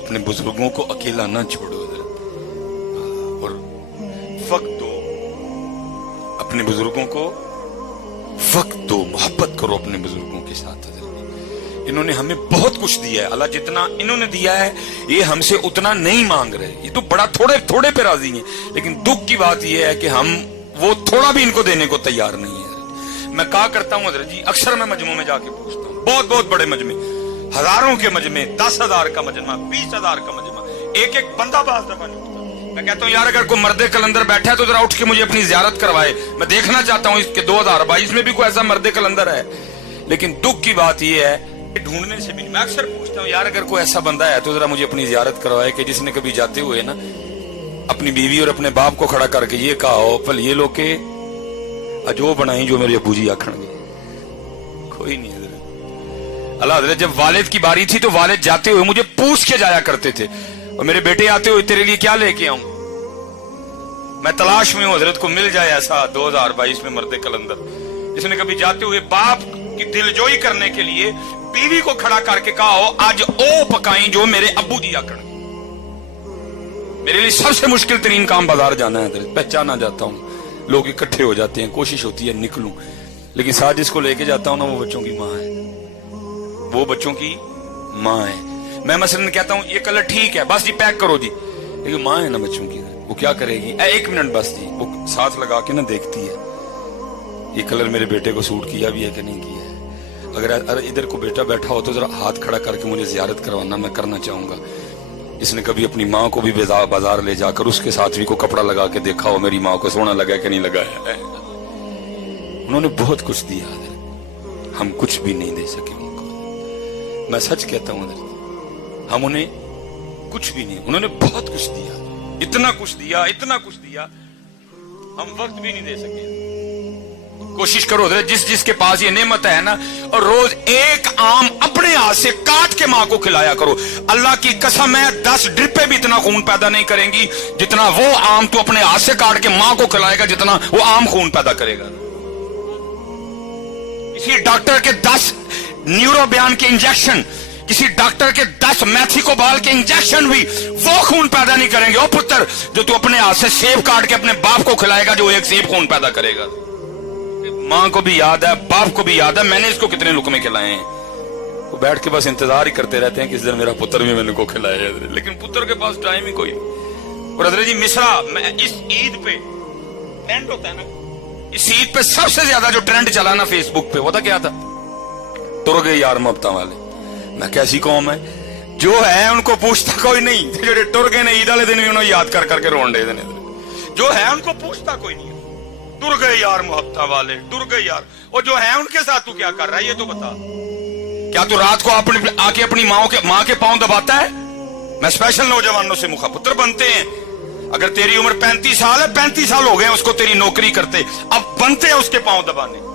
अपने बुजुर्गों को अकेला ना छोड़ो और वक्त दो, अपने बुजुर्गों को वक्त दो, मोहब्बत करो अपने बुजुर्गों के साथ। इन्होंने हमें बहुत कुछ दिया है, अल्लाह जितना इन्होंने दिया है ये हमसे उतना नहीं मांग रहे, ये तो बड़ा थोड़े थोड़े पे राजी हैं, लेकिन दुख की बात ये है कि हम वो थोड़ा भी इनको देने को तैयार नहीं है। मैं कहा करता हूँ हज़रत जी, अक्सर मैं मजमू में जाके पूछता हूँ, बहुत बहुत बड़े मजमे, हजारों के मजमे, 10,000 का मजमा, 20,000 का मजमा, एक एक बंदा बात दफा नहीं होता। मैं कहता हूँ यार अगर कोई मर्दे कलंदर बैठा है तो जरा उठ के मुझे अपनी जियारत करवाए, मैं देखना चाहता हूँ इसके 2022 में भी कोई ऐसा मर्दे कलंदर है। लेकिन दुख की बात यह है ढूंढने से भी नहीं। मैं अक्सर पूछता हूँ यार अगर कोई ऐसा बंदा है तो जरा मुझे अपनी जियारत करवाए कि जिसने कभी जाते हुए ना अपनी बीवी और अपने बाप को खड़ा करके ये कहा हो पल ये लोग के अजो बनाई जो मेरे अबू जी आखण गए। कोई नहीं हज़रत। अल्लाह हज़रत जब वालिद की बारी थी तो वालिद जाते हुए मुझे पूछ के जाया करते थे, और मेरे बेटे आते हुए तेरे लिए क्या लेके आऊं। मैं तलाश में हूं हज़रत को मिल जाए ऐसा 2022 में मर्दे कलंदर जिसने कभी जाते हुए बाप की दिलजोई करने के लिए बीवी को खड़ा करके कहा हो आज ओ पकाई जो मेरे अब्बू जी आकड़। मेरे लिए सबसे मुश्किल तरीन काम बाजार जाना है, पहचाना जाता हूं, लोग इकट्ठे हो जाते हैं, कोशिश होती है निकलूं, लेकिन साथ जिसको लेके जाता हूं ना वो बच्चों की माँ है, वो बच्चों की माँ है। मैं मसलन कहता हूं ये कलर ठीक है बस जी पैक करो जी, लेकिन माँ है ना बच्चों की, वो क्या करेगी, एक मिनट बस जी, वो साथ लगा के ना देखती है ये कलर मेरे बेटे को सूट किया भी है कि नहीं किया है। अगर इधर को बेटा बैठा हो तो जरा हाथ खड़ा करके मुझे जियारत करवाना, मैं करना चाहूंगा। इसने कभी अपनी माँ को भी बाजार ले जाकर उसके साथ भी को कपड़ा लगा के देखा हो मेरी माँ को सोना लगा कि नहीं लगाया है। उन्होंने बहुत कुछ दिया, हम कुछ भी नहीं दे सके उनको। मैं सच कहता हूँ हम उन्हें कुछ भी नहीं, उन्होंने बहुत कुछ दिया, इतना कुछ दिया, इतना कुछ दिया, हम वक्त भी नहीं दे सके। कोशिश करो जिस जिसके पास ये नेमत है ना, और रोज एक आम अपने हाथ से काट के मां को खिलाया करो। अल्लाह की कसम है 10 ड्रिपें भी इतना खून पैदा नहीं करेंगी जितना वो आम तो अपने हाथ से काट के मां को खिलाएगा, जितना वो आम खून पैदा करेगा। किसी डॉक्टर के 10 न्यूरो बयान के इंजेक्शन, किसी डॉक्टर के 10 मैथिकोबाल के इंजेक्शन भी वो खून पैदा नहीं करेंगे। ओ पुत्र जो तू अपने हाथ से सेब काट के अपने बाप को खिलाएगा जो एक सेब खून पैदा करेगा। माँ को भी याद है, बाप को भी याद है मैंने इसको कितने लुकमे खिलाए हैं। वो बैठ के बस इंतजार ही करते रहते हैं किस दिन मेरा पुत्र भी मैंने को खिलाया, लेकिन पुत्र के पास टाइम ही कोई नहीं। और हज़रत जी मिसरा मैं इस ईद पे ट्रेंड होता है ना, इस ईद पे सबसे ज्यादा जो ट्रेंड चला ना फेसबुक पे, वो था क्या था, तुर गए यार मोहब्बत वाले। मैं कैसी कौम है जो है उनको पूछता कोई नहीं, जो टुर गए ने ईद वाले दिन भी उन्होंने याद कर करके रोन दे देने, जो है उनको पूछता कोई नहीं। टुर गए यार मोहब्बत वाले, टुर गए यार, और जो है उनके साथ तू क्या कर रहा है ये तो बता। क्या तू रात को अपने आके अपनी माँ के पांव दबाता है। मैं स्पेशल नौजवानों से मुखापुत्र बनते हैं। अगर तेरी उम्र 35 साल है, 35 साल हो गए उसको तेरी नौकरी करते, अब बनते हैं उसके पांव दबाने।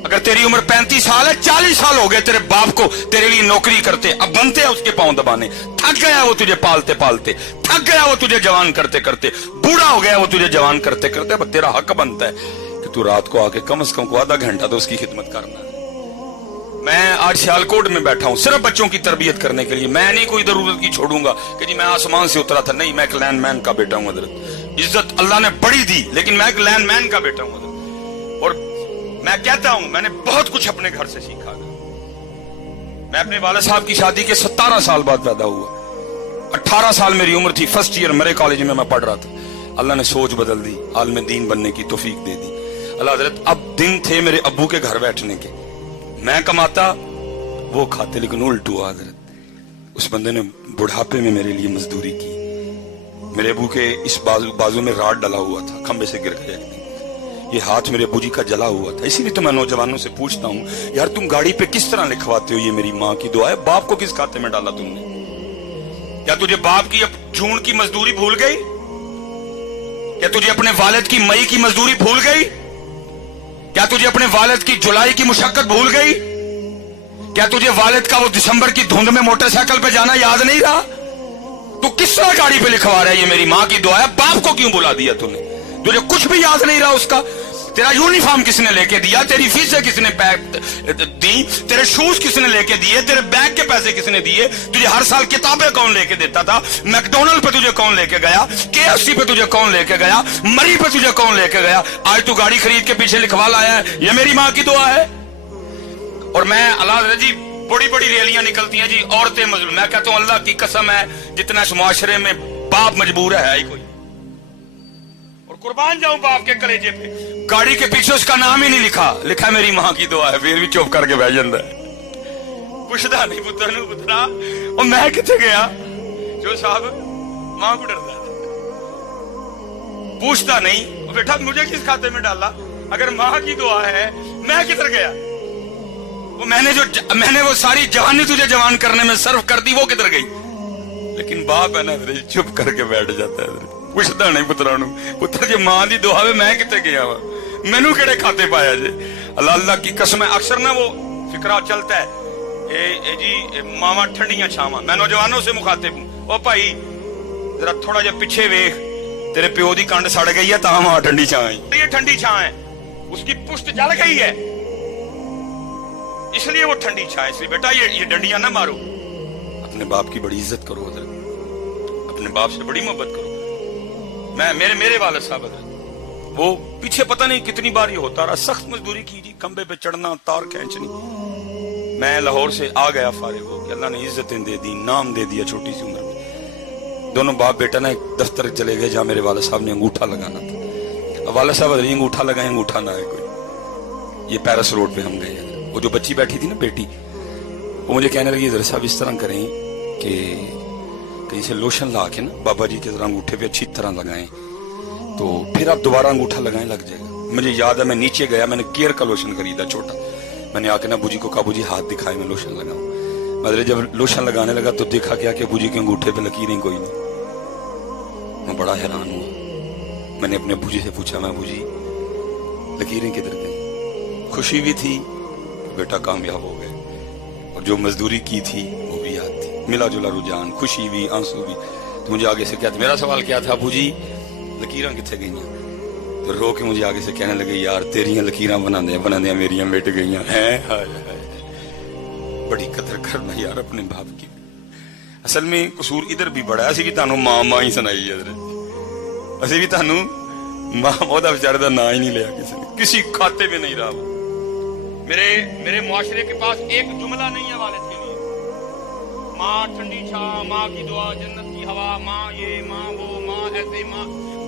अगर तेरी उम्र 35 साल है, 40 साल हो गए तेरे बाप को तेरे लिए नौकरी करते, अब बनते हैं उसके पांव दबाने। थक गया वो तुझे पालते पालते, थक गया वो तुझे जवान करते करते, बूढ़ा हो गया वो तुझे जवान करते करते। अब तेरा हक बनता है कि तू रात को आके कम से कम आधा घंटा तो उसकी खिदमत करना। मैं आज सियालकोट में बैठा हूं सिर्फ बच्चों की तरबियत करने के लिए। मैं नहीं कोई जरूरत की छोड़ूंगा कि जी मैं आसमान से उतरा था, नहीं, मैं एक लैंडमैन का बेटा हूं हज़रत। इज्जत अल्लाह ने बड़ी दी लेकिन मैं एक लैंडमैन का बेटा हूं हज़रत। और मैं कहता हूं मैंने बहुत कुछ अपने घर से सीखा। मैं अपने वाले साहब की शादी के 17 साल बाद पैदा हुआ। 18 साल मेरी उम्र थी, फर्स्ट ईयर मेरे कॉलेज में मैं पढ़ रहा था। अल्लाह ने सोच बदल दी, आलिम दीन बनने की तौफीक दे दी। अल्लाह हज़रत अब दिन थे मेरे अब्बू के घर बैठने के, मैं कमाता वो खाते, लेकिन उल्ट हुआ हज़रत। उस बंदे ने बुढ़ापे में मेरे लिए मजदूरी की। मेरे अब्बू के इस बाजू में राड डला हुआ था, खंबे से गिर गया, ये हाथ मेरे अब्बू जी का जला हुआ था। इसीलिए तो मैं नौजवानों से पूछता हूं यार तुम गाड़ी पे किस तरह लिखवाते हो ये मेरी माँ की दुआ है, बाप को किस खाते में डाला तुमने। क्या तुझे बाप की अब जून की मजदूरी भूल गई? क्या तुझे अपने वालिद की मई की मजदूरी भूल गई? क्या तुझे अपने वालिद की जुलाई की मुशक्कत भूल गई? क्या तुझे वालिद का वो दिसंबर की धुंध में मोटरसाइकिल पे जाना याद नहीं रहा? तू किस तरह गाड़ी पे लिखवा रहा है ये मेरी माँ की दुआ है, बाप को क्यों बुला दिया तूने? तुझे कुछ भी याद नहीं रहा उसका। तेरा यूनिफॉर्म किसने लेके दिया, तेरी फीसें किसने दी, तेरे शूज किसने लेके दिए, तेरे बैग के पैसे किसने दिए, तुझे हर साल किताबें कौन लेके देता था, मैकडोनल्ड पे तुझे कौन लेके गया, KFC पे तुझे कौन लेके गया, मरी पे तुझे कौन लेके गया, आज तू गाड़ी खरीद के पीछे लिखवा लाया है ये मेरी माँ की दुआ है। और मैं अल्लाह जी बड़ी बड़ी रैलियां निकलती हैं जी, औरतें मजलूम, मैं कहता हूं अल्लाह की कसम है जितना इस मुआशरे में बाप मजबूर है ही कोई, और कुर्बान जाऊं बाप के कलेजे पे, गाड़ी के पीछे उसका नाम ही नहीं लिखा, लिखा है मेरी मां की दुआ है, फिर भी चुप करके बह जाता है, पुछदा नहीं पुत्र नूं पुत्रा और मैं किथे गया, जो साहब मां को डरदा पूछता नहीं बेटा मुझे किस खाते में डाला, अगर मां की दुआ है मैं किधर गया, वो मैंने वो सारी जवानी तुझे जवान करने में सर्व कर दी, वो किधर गई। लेकिन बाप है ना चुप करके बैठ जाता है, पुछता नहीं पुत्रा नूं पुत्र जी मां दी दुआ वे मैं किथे गया वा, मैनू केड़े खाते पाया जे। अल्लाह अल्लाह की कसम है, अक्सर ना वो फिक्रा चलता है ए जी मावा ठंडियां छावां, मैं नौजवानों से मुखातिब हूं, ओ भाई जरा थोड़ा जा पीछे वेख, तेरे प्यो दी कंड सड़ गई है तां मां ठंडी छां है, ये ठंडी छां है, उसकी पुष्ट जल गई है इसलिए वो ठंडी छां है, इसलिए बेटा ये डंडियां ना मारो, अपने बाप की बड़ी इज्जत करो, अपने बाप से बड़ी मोहब्बत करो। मैं मेरे वाले साहब वो पीछे पता नहीं कितनी बार ये होता रहा, सख्त मजदूरी की जी, खंबे पे चढ़ना तार खींचनी, मैं लाहौर से आ गया फारिग हो कि अल्लाह ने इज्जतें दे दी, नाम दे दिया छोटी सी उम्र में। दोनों बाप बेटा ना एक दफ्तर चले गए जहां मेरे वाले साहब ने अंगूठा लगाना था, अब वाले साहब अंगूठा लगाए, अंगूठा ना है कोई, ये पैरिस रोड पे हम गए, वो जो बच्ची बैठी थी ना बेटी, वो मुझे कहने लगी जरा साहब इस तरह करें कि कहीं से लोशन ला के ना बाबा जी के जरा अंगूठे पे अच्छी तरह लगाएं तो फिर आप दोबारा अंगूठा लगाएं लग जाएगा। मुझे याद है मैं नीचे गया, मैंने केयर का लोशन खरीदा छोटा, मैंने आके ना बूजी को कहा बूजी हाथ दिखाए मैं लोशन लगाऊं, मतलब जब लोशन लगाने लगा तो देखा क्या कि बूजी के अंगूठे पे लकीरें कोई नहीं, मैं बड़ा हैरान हुआ, मैंने अपने बूजी से पूछा मैं बूजी लकीरें किधर गई, खुशी भी थी बेटा कामयाब हो गए और जो मजदूरी की थी वो भी याद थी, मिला जुला रुझान, खुशी भी आंसू भी। तो मुझे आगे से क्या था, मेरा सवाल क्या था बूजी लकीरां किथे गई, तो रो के मुझे आगे से कहने लगे यार तेरियां लकीरां बनांदे मेरियां मिट गई हैं, हाय हाय बड़ी कदर करना यार अपने बाप की। असल में कसूर इधर भी बड़ा है, असी भी तुहानू मां ही सुनाई इधर, असी भी तुहानू मां ओदा बेचारे दा नाम ही नहीं लिया किसी ने, किसी खाते में नहीं रहा। मेरे मुआशरे के पास एक जुमला नहीं है वालिद के लिए, माँ ठंडी छां, माँ की दुआ, जन्नत की हवा, माँ ये माँ वो माँ ऐसे माँ,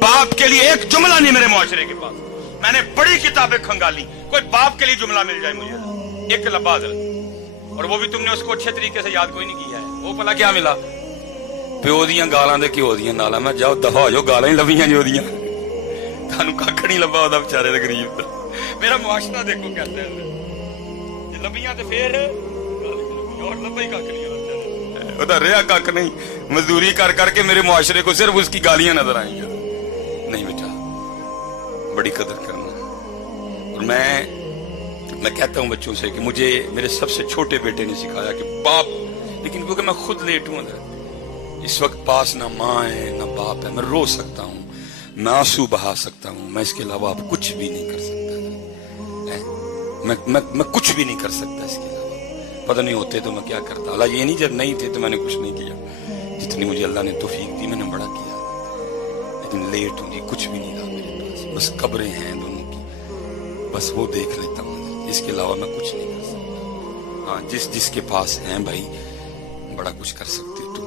बाप के लिए एक जुमला नहीं मेरे मुआशरे के पास। मैंने बड़ी किताबें खंगाली, कोई बाप के लिए जुमला मिल जाए मुझे एक लबाद, और वो भी तुमने उसको अच्छे तरीके से याद कोई नहीं किया है। वो भला क्या मिला, प्यो दियां गालां दे घ्यो दियां नालां, मैं जाओ दफा हो जाओ, गालां ही लभियां जो दियां, थानू कख नहीं लभा ओदा बेचारे दा गरीब दा। मेरा मुआशरा देखो कैसा है, लभियां ते फिर और लभा ही कख नहीं, ओदा रेहा कख नहीं, मजदूरी कर करके मेरे मुआशरे को सिर्फ उसकी गालियां नजर आई। नहीं बेटा बड़ी कदर करना। और मैं कहता हूं बच्चों से कि मुझे मेरे सबसे छोटे बेटे ने सिखाया कि बाप, लेकिन क्योंकि मैं खुद लेट हूं अंदर, इस वक्त पास ना माँ है ना बाप है, मैं रो सकता हूं, मैं आंसू बहा सकता हूं, मैं इसके अलावा आप कुछ भी नहीं कर सकता, मैं कुछ भी नहीं कर सकता इसके अलावा। पता नहीं होते तो मैं क्या करता, अल्लाह ये नहीं जब नहीं थे तो मैंने कुछ नहीं किया, जितनी मुझे अल्लाह ने तौफीक दी मैंने बड़ा किया, लेकिन लेट हूं जी, कुछ भी नहीं रहा मेरे पास, बस कब्रें हैं दोनों की, बस वो देख लेता हूँ, इसके अलावा मैं कुछ नहीं कर सकता। हाँ जिसके पास है भाई बड़ा कुछ कर सकते तो।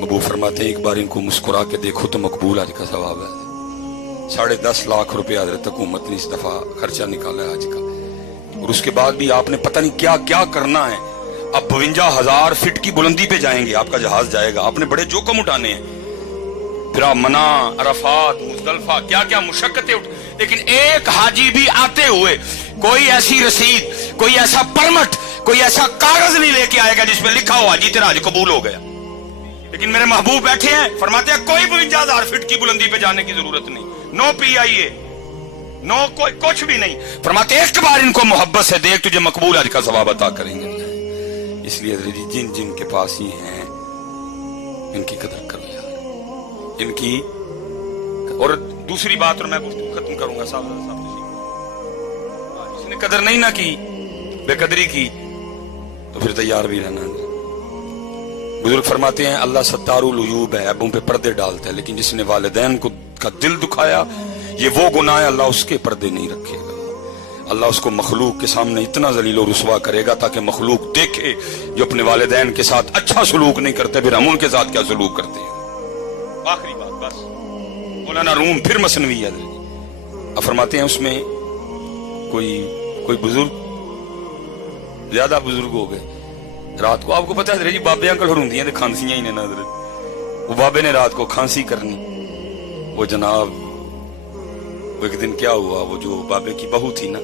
मबू फरमाते हैं एक बार इनको मुस्कुरा के देखो तो मकबूल आज का सवाब है। 10.5 लाख रुपया हजरत हुकूमत ने इस दफा खर्चा निकाला है आज का, और उसके बाद भी आपने पता नहीं क्या क्या करना है। अब 52,000 फीट की बुलंदी पे जाएंगे, आपका जहाज जाएगा, आपने बड़े जोखम उठाने हैं, फिर आप मना, अरफात, मुजदलफा, क्या क्या मुशक्कतें उठ, लेकिन एक हाजी भी आते हुए कोई ऐसी रसीद, कोई ऐसा परमिट, कोई ऐसा कागज नहीं लेके आएगा जिसमें लिखा हो हाजी तेरा हज कबूल हो गया। लेकिन मेरे महबूब बैठे हैं, फरमाते हैं कोई 52,000 फीट की बुलंदी पे जाने की जरूरत नहीं, नो PIA, नो कोई कुछ भी नहीं, फरमाते एक बार इनको मोहब्बत से देख तुझे मकबूल हज का सवाब अता करेंगे। इसलिए जिन जिन के पास ही हैं इनकी कदर करो यार, इनकी। और दूसरी बात, और मैं गुफ्तगू खत्म करूंगा साहब, उसने कदर नहीं ना की, बेकदरी की, तो फिर तैयार भी रहना। बुजुर्ग फरमाते हैं अल्लाह सत्तारुल उयूब है, ऐबों पे पर्दे डालता है, लेकिन जिसने वालिदैन को का दिल दुखाया ये वो गुनाह है, अल्लाह उसके पर्दे नहीं रखेगा। अल्लाह उसको मखलूक के सामने इतना जलील और रुसवा करेगा ताकि मखलूक देखे जो अपने वालिदैन के साथ अच्छा सलूक नहीं करते, फिर हम उनके साथ क्या सलूक करते हैं। आखिरी बात बस, मौलाना रूम फिर मसनवी है, फरमाते हैं उसमें कोई बुजुर्ग, ज्यादा बुजुर्ग हो गए, रात को आपको पता है जी बाबे अंकल होंगी ने खांसियां ही ने ना, वो बाबे ने रात को खांसी करनी, वो जनाब वो एक दिन क्या हुआ, वो जो बाबे की बहू थी ना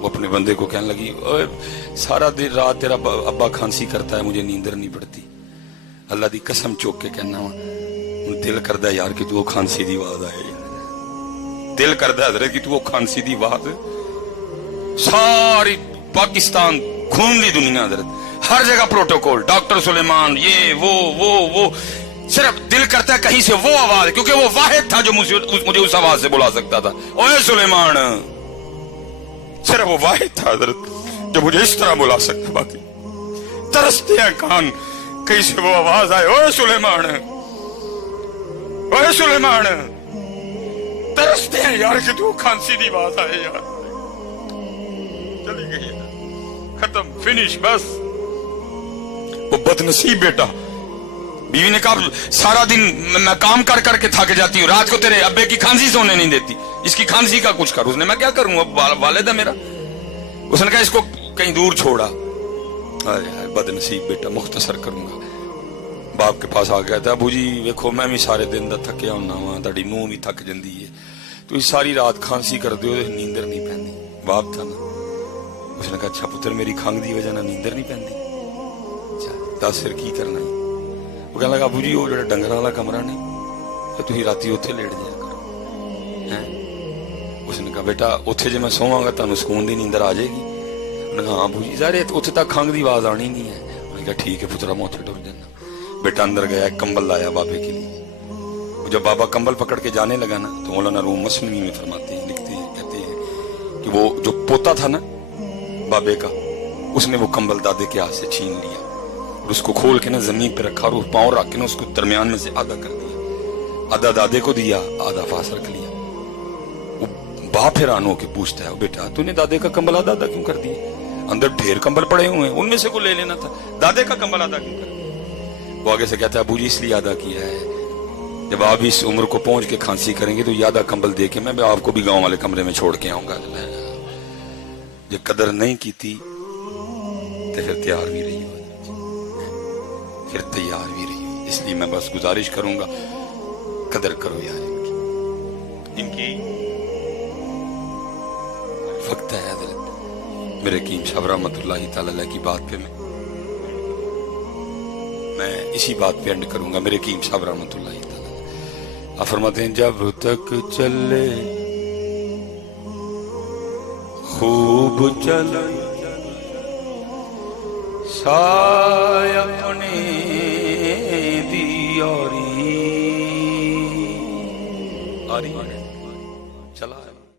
वो अपने बंदे को कहने लगी ओए सारा दिन रात तेरा अब्बा खांसी करता है, मुझे नींदर नहीं पड़ती। अल्लाह दी कसम चौक के कहना वा दिल करदा यार कि तू खांसी दी आवाज आए, दिल करदा हजरत कि तू खांसी दी आवाज सारी पाकिस्तान घूम ली दुनिया हजरत, हर जगह प्रोटोकॉल, डॉक्टर सुलेमान ये वो सिर्फ दिल करता है कहीं से वो आवाज, क्योंकि वो वाहिद था जो मुझे उस आवाज से बुला सकता था। ओए सुलेमान, सिर्फ वो वाहिद था हजरत जो मुझे इस तरह बुला सकता, बाकी तरसते हैं कान कहीं से वो आवाज आए, ओए सुलेमान, ओए सुलेमान, तरसते हैं यार कि तू खांसी की आवाज आए यार। चली गई, खत्म, फिनिश, बस। वो बदनसीब बेटा, बीवी ने कहा सारा दिन मैं काम कर करके थक जाती हूँ, रात को तेरे अब्बे की खांसी सोने नहीं देती, इसकी खांसी का कुछ कर। उसने मैं क्या करूं, अब वालिद है मेरा। उसने कहा इसको कहीं दूर छोड़ा। अरे बदनसीब बेटा, मुख्तसर करूंगा। बाप के पास आ गया था, अबू जी देखो मैं भी सारे दिन का थकिया होना वा, ताड़ी नूह भी थक जाती है, तुम सारी रात खांसी करते हो, नींदर नहीं पैंदी। बाप था ना, उसने कहा अच्छा पुत्र मेरी खंघ की वजह ना नींदर नहीं पैंदी, दस फिर की करना है। वो कहने लगा अबू जी वो जो डंगर वाला कमरा नहीं, तो तुम राती उत्थे लेट जाया करो हैं। उसने कहा बेटा उत्थे जे मैं सोवांगा तुहानू सुकून दी नींदर आ जाएगी। उन्होंने कहा हाँ अबू जी सारे उत्थे तक खंघ की आवाज आनी नहीं है। उन्होंने कहा ठीक है पुत्रा मैं उत्थे टुर जाना। बेटा अंदर गया, कंबल लाया बाबे के लिए। जब बाबा कंबल पकड़ के जाने लगा ना, तो मौलाना रूम मसनवी में फरमाते हैं, लिखते हैं, कहते हैं कि वो जो पोता था ना बाबे का, उसने वो कंबल दादे के हाथ से छीन लिया और उसको खोल के ना जमीन पे रखा और पांव रख के ना उसको दरमियान में से आधा कर दिया, आधा दादे को दिया, आधा पास रख लिया। वो बाप हैरान होके पूछता है बेटा तूने दादे का कंबल आधा आधा क्यों कर दिया, अंदर ढेर कंबल पड़े हुए हैं, उनमें से को ले लेना था, दादे का कंबल आधा क्यों कर दिया। वो आगे से कहता है अबू जी इसलिए आधा किया है, जब आप इस उम्र को पहुंच के खांसी करेंगे तो ये आधा कंबल दे के मैं आपको भी गाँव वाले कमरे में छोड़ के आऊंगा। जब कदर नहीं की थी तो फिर तैयार भी रही, फिर तैयार भी रही। इसलिए मैं बस गुजारिश करूंगा कदर करो यार इनकी। वक्त है हज़रत मेरे कीम साहब रहमतुल्लाहि तआला अलैह की बात पे मैं इसी बात पे एंड करूंगा। मेरे कीम साहब रहमतुल्लाहि तआला आप फरमाते हैं जब तक चले खूब चले साय अपने दियारी।